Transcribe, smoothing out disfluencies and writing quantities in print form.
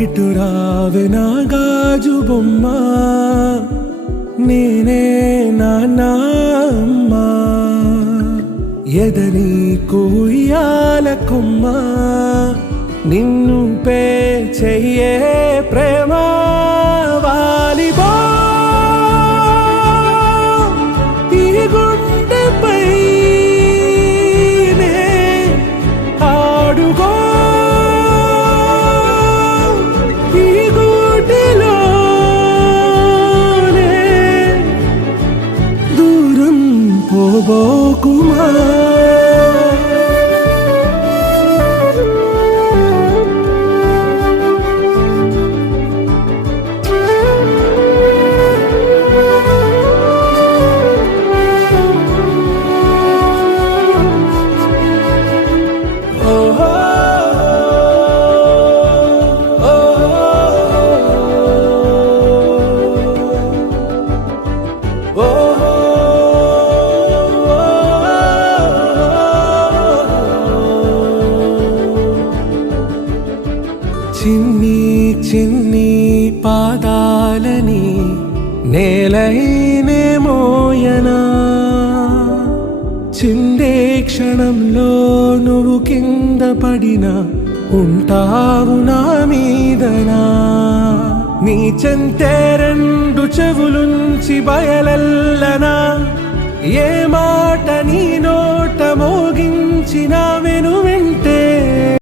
ఇటు రావే నా గాజు బొమ్మ, నేనే నాన్నమ్మ. ఎదని కొయ్యాల కొమ్మ, నిన్ను పే చెయ్యే ప్రేమ వాలిబా. ఈ గుండెపై నే ఆడుగో, ఈ గూటిలోనే దూరం పోబోకుమా. చిన్ని చిన్ని పాదాలని నేలైనే మోయనా, చిందే క్షణంలో నువ్వు కింద పడినా ఉంటావు నా మీదనా. నీ చెంతే రెండు చెవులుంచి బయలెల్లనా, ఏమా